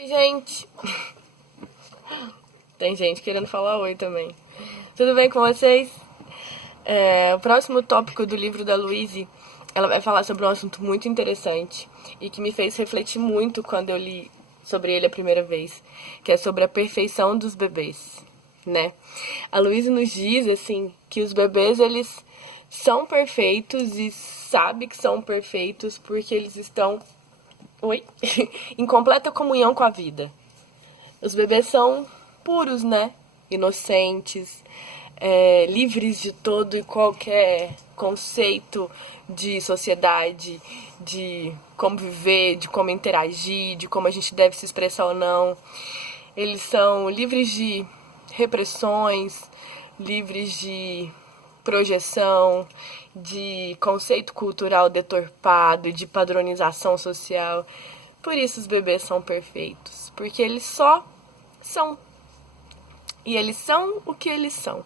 Oi, gente. Tem gente querendo falar oi também. Tudo bem com vocês? O próximo tópico do livro da Louise, ela vai falar sobre um assunto muito interessante e que me fez refletir muito quando eu li sobre ele a primeira vez, que é sobre a perfeição dos bebês, né? A Louise nos diz, assim, que os bebês, eles são perfeitos e sabe que são perfeitos porque eles estão em completa comunhão com a vida. Os bebês são puros, né? Inocentes, livres de todo e qualquer conceito de sociedade, de como viver, de como interagir, de como a gente deve se expressar ou não. Eles são livres de repressões, livres de projeção, de conceito cultural deturpado, de padronização social. Por isso os bebês são perfeitos, porque eles só são. E eles são o que eles são.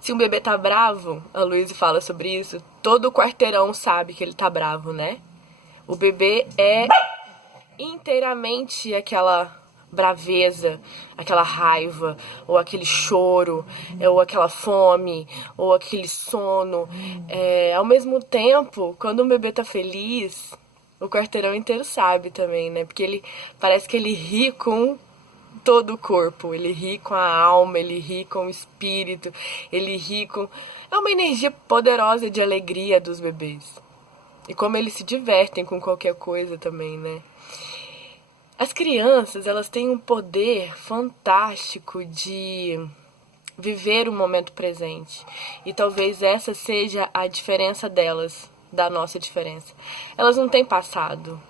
Se um bebê tá bravo, a Luísa fala sobre isso, todo o quarteirão sabe que ele tá bravo, né? O bebê é inteiramente aquela braveza, aquela raiva, ou aquele choro, ou aquela fome, ou aquele sono. Ao mesmo tempo, quando um bebê tá feliz, o quarteirão inteiro sabe também, né? Porque ele parece que ele ri com todo o corpo, ele ri com a alma, ele ri com o espírito, ele ri com... É uma energia poderosa de alegria dos bebês. E como eles se divertem com qualquer coisa também, né? As crianças, elas têm um poder fantástico de viver o momento presente. E talvez essa seja a diferença delas, da nossa diferença. Elas não têm passado.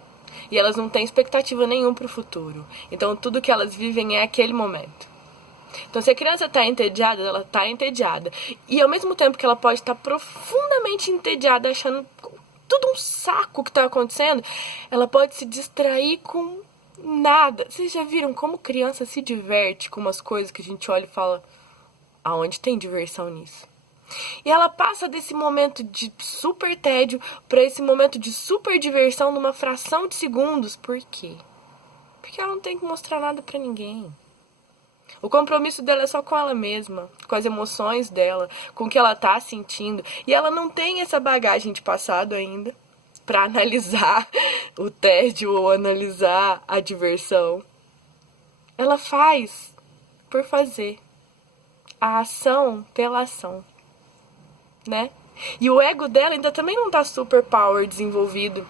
E elas não têm expectativa nenhuma para o futuro. Então tudo que elas vivem é aquele momento. Então se a criança está entediada, ela está entediada. E ao mesmo tempo que ela pode estar profundamente entediada, achando tudo um saco que está acontecendo, ela pode se distrair com nada. Vocês já viram como criança se diverte com umas coisas que a gente olha e fala, aonde tem diversão nisso? E ela passa desse momento de super tédio para esse momento de super diversão numa fração de segundos. Por quê? Porque ela não tem que mostrar nada para ninguém. O compromisso dela é só com ela mesma, com as emoções dela, com o que ela tá sentindo. E ela não tem essa bagagem de passado ainda para analisar o tédio ou analisar a diversão. Ela faz por fazer. A ação pela ação. Né? E o ego dela ainda também não tá super power desenvolvido.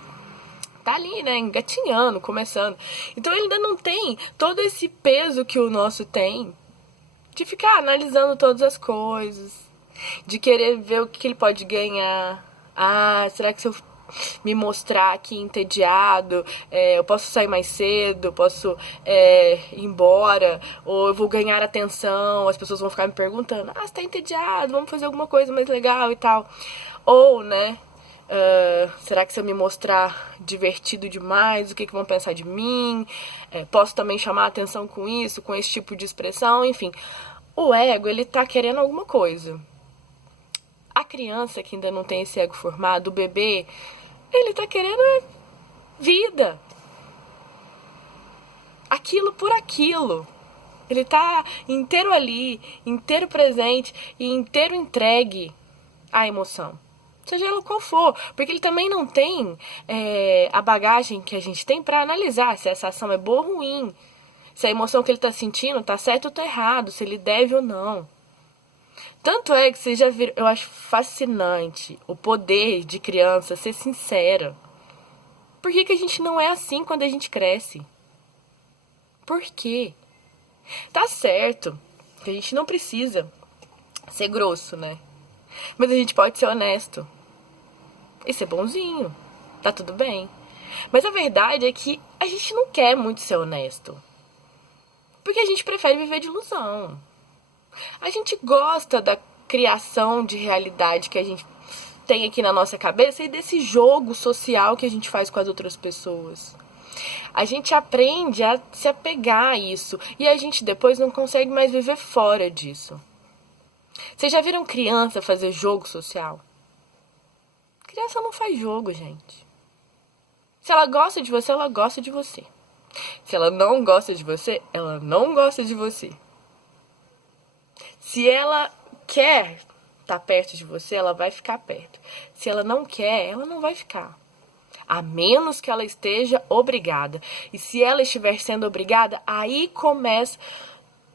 Tá ali, né? Engatinhando, começando. Então ele ainda não tem todo esse peso que o nosso tem de ficar analisando todas as coisas, de querer ver o que ele pode ganhar. Ah, será que se eu me mostrar aqui entediado, eu posso sair mais cedo, posso ir embora, ou eu vou ganhar atenção, as pessoas vão ficar me perguntando, você tá entediado, vamos fazer alguma coisa mais legal e tal. Ou, né, será que se eu me mostrar divertido demais, o que vão pensar de mim? Posso também chamar atenção com isso, com esse tipo de expressão, enfim. O ego, ele tá querendo alguma coisa. A criança que ainda não tem esse ego formado, o bebê, ele tá querendo vida. Aquilo por aquilo. Ele tá inteiro ali, inteiro presente e inteiro entregue à emoção. Seja ela qual for. Porque ele também não tem a bagagem que a gente tem pra analisar se essa ação é boa ou ruim. Se a emoção que ele tá sentindo tá certo ou tá errado. Se ele deve ou não. Tanto é que vocês já viram, eu acho fascinante o poder de criança ser sincera. Por que a gente não é assim quando a gente cresce? Por quê? Tá certo que a gente não precisa ser grosso, né? Mas a gente pode ser honesto. E ser bonzinho. Tá tudo bem. Mas a verdade é que a gente não quer muito ser honesto. Porque a gente prefere viver de ilusão. A gente gosta da criação de realidade que a gente tem aqui na nossa cabeça e desse jogo social que a gente faz com as outras pessoas. A gente aprende a se apegar a isso e a gente depois não consegue mais viver fora disso. Vocês já viram criança fazer jogo social? Criança não faz jogo, gente. Se ela gosta de você, ela gosta de você. Se ela não gosta de você, ela não gosta de você. Se ela quer estar perto de você, ela vai ficar perto. Se ela não quer, ela não vai ficar. A menos que ela esteja obrigada. E se ela estiver sendo obrigada, aí começa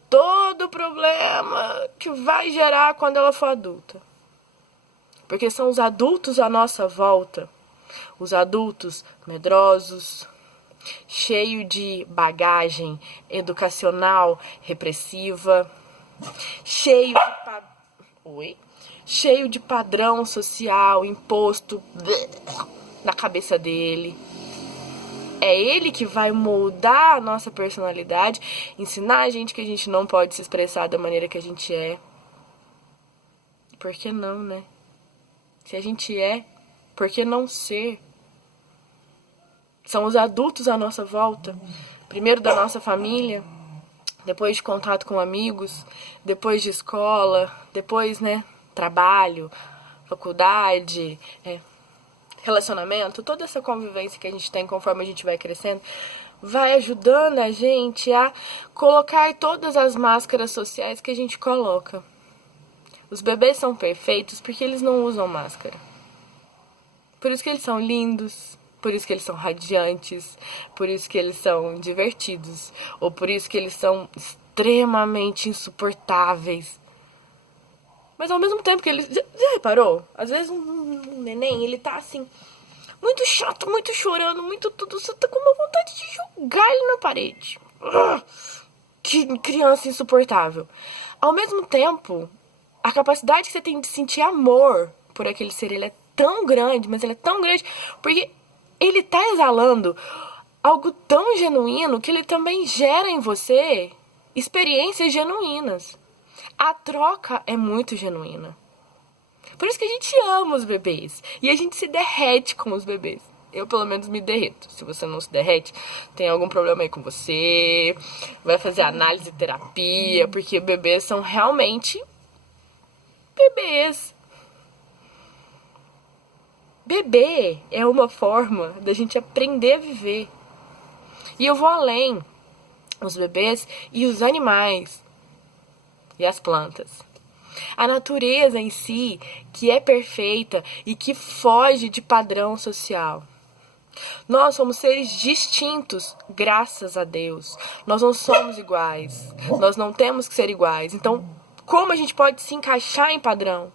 todo o problema que vai gerar quando ela for adulta. Porque são os adultos à nossa volta, os adultos medrosos, cheios de bagagem educacional repressiva, cheio cheio de padrão social imposto na cabeça dele. É ele que vai moldar a nossa personalidade, ensinar a gente que a gente não pode se expressar da maneira que a gente é. Por que não, né? Se a gente é, por que não ser? São os adultos à nossa volta. Primeiro da nossa família, depois de contato com amigos, depois de escola, depois, né, trabalho, faculdade, relacionamento, toda essa convivência que a gente tem conforme a gente vai crescendo, vai ajudando a gente a colocar todas as máscaras sociais que a gente coloca. Os bebês são perfeitos porque eles não usam máscara. Por isso que eles são lindos, por isso que eles são radiantes, por isso que eles são divertidos, ou por isso que eles são extremamente insuportáveis. Mas ao mesmo tempo que eles... Já reparou? Às vezes um neném, ele tá assim, muito chato, muito chorando, muito tudo. Você tá com uma vontade de jogar ele na parede. Que criança insuportável. Ao mesmo tempo, a capacidade que você tem de sentir amor por aquele ser, ele é tão grande, mas ele é tão grande porque ele tá exalando algo tão genuíno que ele também gera em você experiências genuínas. A troca é muito genuína. Por isso que a gente ama os bebês. E a gente se derrete com os bebês. Eu, pelo menos, me derreto. Se você não se derrete, tem algum problema aí com você. Vai fazer análise e terapia. Porque bebês são realmente bebês. Bebê é uma forma da gente aprender a viver. E eu vou além. Os bebês e os animais. E as plantas. A natureza em si, que é perfeita e que foge de padrão social. Nós somos seres distintos, graças a Deus. Nós não somos iguais. Nós não temos que ser iguais. Então, como a gente pode se encaixar em padrão?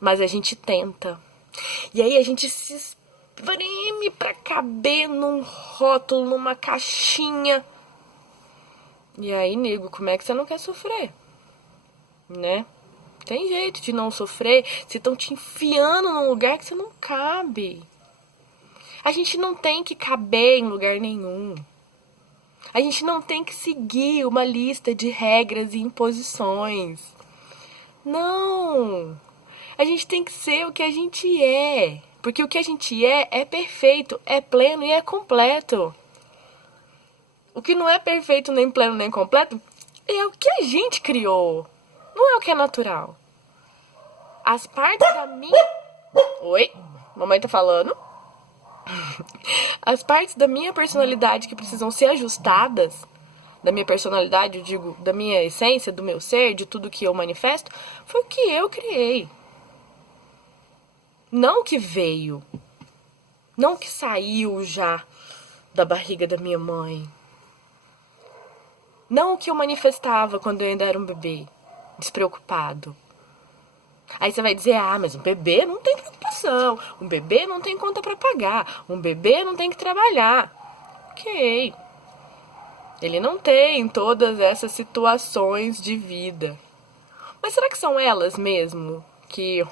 Mas a gente tenta. E aí a gente se espreme pra caber num rótulo, numa caixinha. E aí, nego, como é que você não quer sofrer? Né? Tem jeito de não sofrer. Vocês estão te enfiando num lugar que você não cabe. A gente não tem que caber em lugar nenhum. A gente não tem que seguir uma lista de regras e imposições. Não. A gente tem que ser o que a gente é. Porque o que a gente é perfeito, é pleno e é completo. O que não é perfeito, nem pleno, nem completo, é o que a gente criou. Não é o que é natural. As partes da minha... Oi? Mamãe tá falando. As partes da minha personalidade que precisam ser ajustadas, da minha personalidade, eu digo, da minha essência, do meu ser, de tudo que eu manifesto, foi o que eu criei. Não o que veio. Não o que saiu já da barriga da minha mãe. Não o que eu manifestava quando eu ainda era um bebê, despreocupado. Aí você vai dizer, mas um bebê não tem preocupação, um bebê não tem conta pra pagar, um bebê não tem que trabalhar. Ok. Ele não tem todas essas situações de vida. Mas será que são elas mesmo que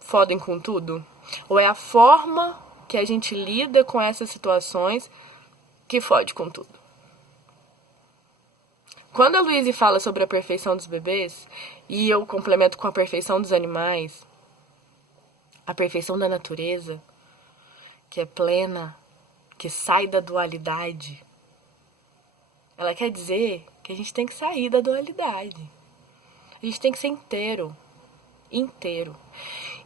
fodem com tudo? Ou é a forma que a gente lida com essas situações que fode com tudo? Quando a Luísa fala sobre a perfeição dos bebês, e eu complemento com a perfeição dos animais, a perfeição da natureza, que é plena, que sai da dualidade, ela quer dizer que a gente tem que sair da dualidade. A gente tem que ser inteiro. Inteiro.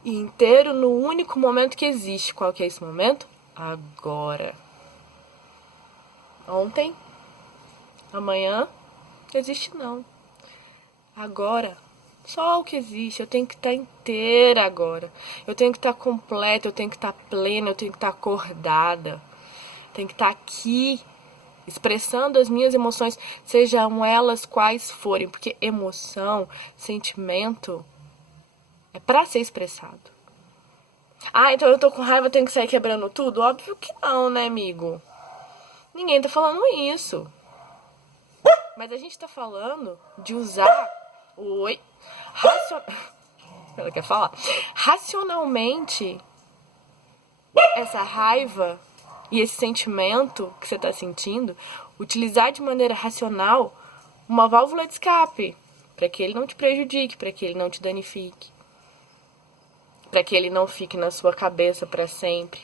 E inteiro no único momento que existe. Qual que é esse momento? Agora. ontem, amanhã, não existe não. Agora, só o que existe. Eu tenho que estar inteira agora. Eu tenho que estar completa, eu tenho que estar plena, eu tenho que estar acordada. Eu tenho que estar aqui, expressando as minhas emoções, sejam elas quais forem. Porque emoção, sentimento, é pra ser expressado. Ah, então eu tô com raiva, eu tenho que sair quebrando tudo? Óbvio que não, né, amigo? Ninguém tá falando isso. Mas a gente tá falando de usar oi. Ela quer falar. Racionalmente, essa raiva e esse sentimento que você tá sentindo, utilizar de maneira racional uma válvula de escape, para que ele não te prejudique, para que ele não te danifique, para que ele não fique na sua cabeça para sempre,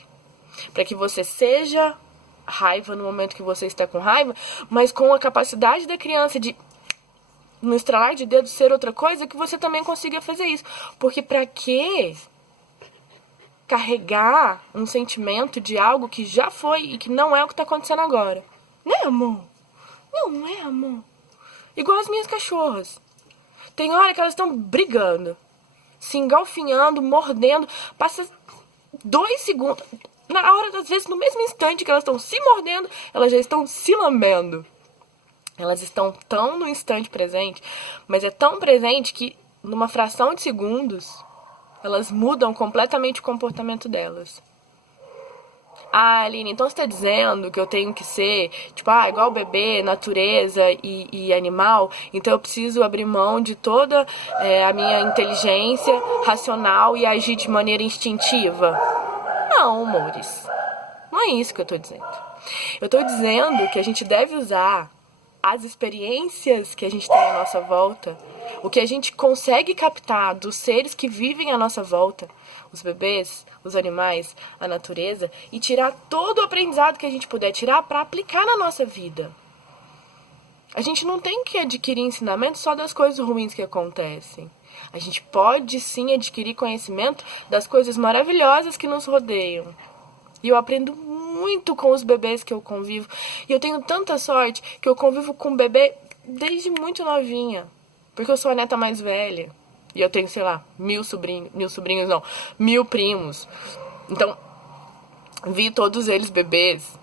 para que você seja raiva no momento que você está com raiva, mas com a capacidade da criança de, no estralar de dedo, ser outra coisa, que você também consiga fazer isso. Porque pra que carregar um sentimento de algo que já foi e que não é o que tá acontecendo agora? Né, amor? Não é, amor. Igual as minhas cachorras. Tem hora que elas estão brigando, se engalfinhando, mordendo, passa 2 segundos. Na hora, às vezes, no mesmo instante que elas estão se mordendo, elas já estão se lambendo. Elas estão tão no instante presente, mas é tão presente que, numa fração de segundos, elas mudam completamente o comportamento delas. Ah, Aline, então você tá dizendo que eu tenho que ser, tipo, igual bebê, natureza e animal, então eu preciso abrir mão de toda a minha inteligência racional e agir de maneira instintiva? Não, amores. Não é isso que eu tô dizendo. Eu tô dizendo que a gente deve usar as experiências que a gente tem à nossa volta, o que a gente consegue captar dos seres que vivem à nossa volta, os bebês, os animais, a natureza, e tirar todo o aprendizado que a gente puder tirar para aplicar na nossa vida. A gente não tem que adquirir ensinamento só das coisas ruins que acontecem. A gente pode sim adquirir conhecimento das coisas maravilhosas que nos rodeiam. E eu aprendo muito com os bebês que eu convivo. E eu tenho tanta sorte que eu convivo com bebê desde muito novinha. Porque eu sou a neta mais velha. E eu tenho, sei lá, 1000 primos. Então, vi todos eles bebês.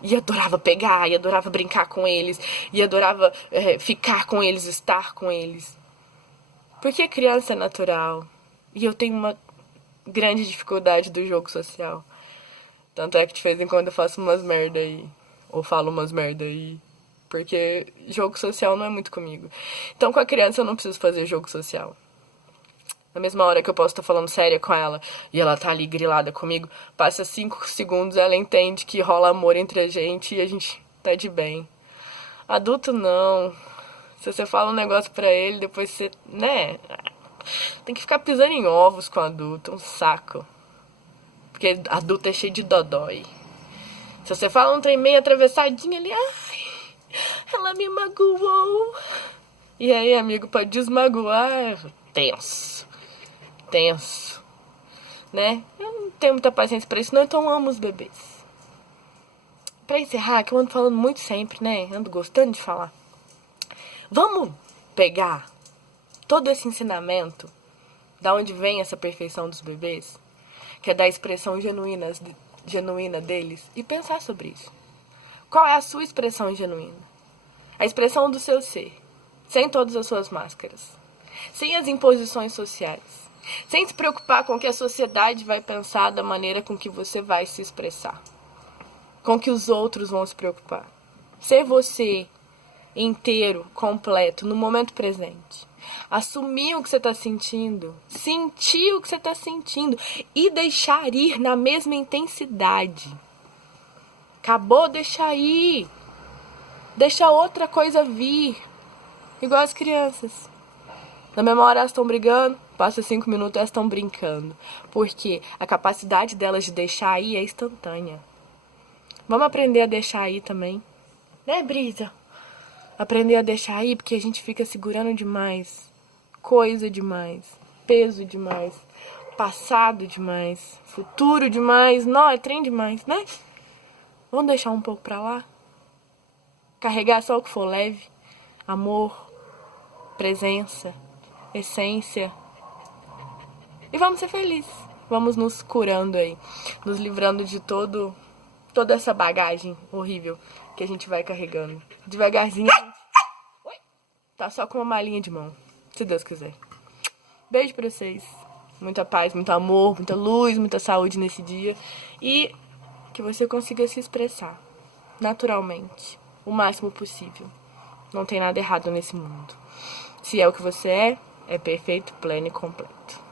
E adorava pegar, e adorava brincar com eles. E adorava ficar com eles, estar com eles. Porque criança é natural. E eu tenho uma grande dificuldade do jogo social. Tanto é que de vez em quando eu faço umas merda aí. Ou falo umas merda aí. Porque jogo social não é muito comigo. Então com a criança eu não preciso fazer jogo social. Na mesma hora que eu posso estar falando séria com ela e ela tá ali grilada comigo, passa 5 segundos, ela entende que rola amor entre a gente e a gente tá de bem. Adulto não. Se você fala um negócio pra ele, depois você, né? Tem que ficar pisando em ovos com adulto, um saco. Porque adulto é cheio de dodói. Se você fala um trem meio atravessadinho ali, ai, ela me magoou. E aí, amigo, pra desmagoar, tenso. Tenso. Né? Eu não tenho muita paciência pra isso, não, então eu amo os bebês. Pra encerrar, que eu ando falando muito sempre, né? Ando gostando de falar. Vamos pegar todo esse ensinamento, da onde vem essa perfeição dos bebês, que é da expressão genuína deles, e pensar sobre isso. Qual é a sua expressão genuína? A expressão do seu ser, sem todas as suas máscaras, sem as imposições sociais, sem se preocupar com o que a sociedade vai pensar da maneira com que você vai se expressar, com que os outros vão se preocupar. Ser você inteiro, completo, no momento presente. Assumir o que você está sentindo, sentir o que você está sentindo e deixar ir na mesma intensidade. Acabou, deixa ir. Deixa outra coisa vir. Igual as crianças. Na mesma hora elas estão brigando, passa 5 minutos elas estão brincando. Porque a capacidade delas de deixar ir é instantânea. Vamos aprender a deixar ir também. Né, Brisa? Aprender a deixar ir, porque a gente fica segurando demais. Coisa demais. Peso demais. Passado demais. Futuro demais. Não, é trem demais, né? Vamos deixar um pouco pra lá? Carregar só o que for leve. Amor, presença, essência. E vamos ser felizes. Vamos nos curando aí. Nos livrando de toda essa bagagem horrível que a gente vai carregando. Devagarzinho. Oi? Tá só com uma malinha de mão. Se Deus quiser. Beijo pra vocês. Muita paz, muito amor, muita luz, muita saúde nesse dia. E que você consiga se expressar naturalmente, o máximo possível. Não tem nada errado nesse mundo. Se é o que você é perfeito, pleno e completo.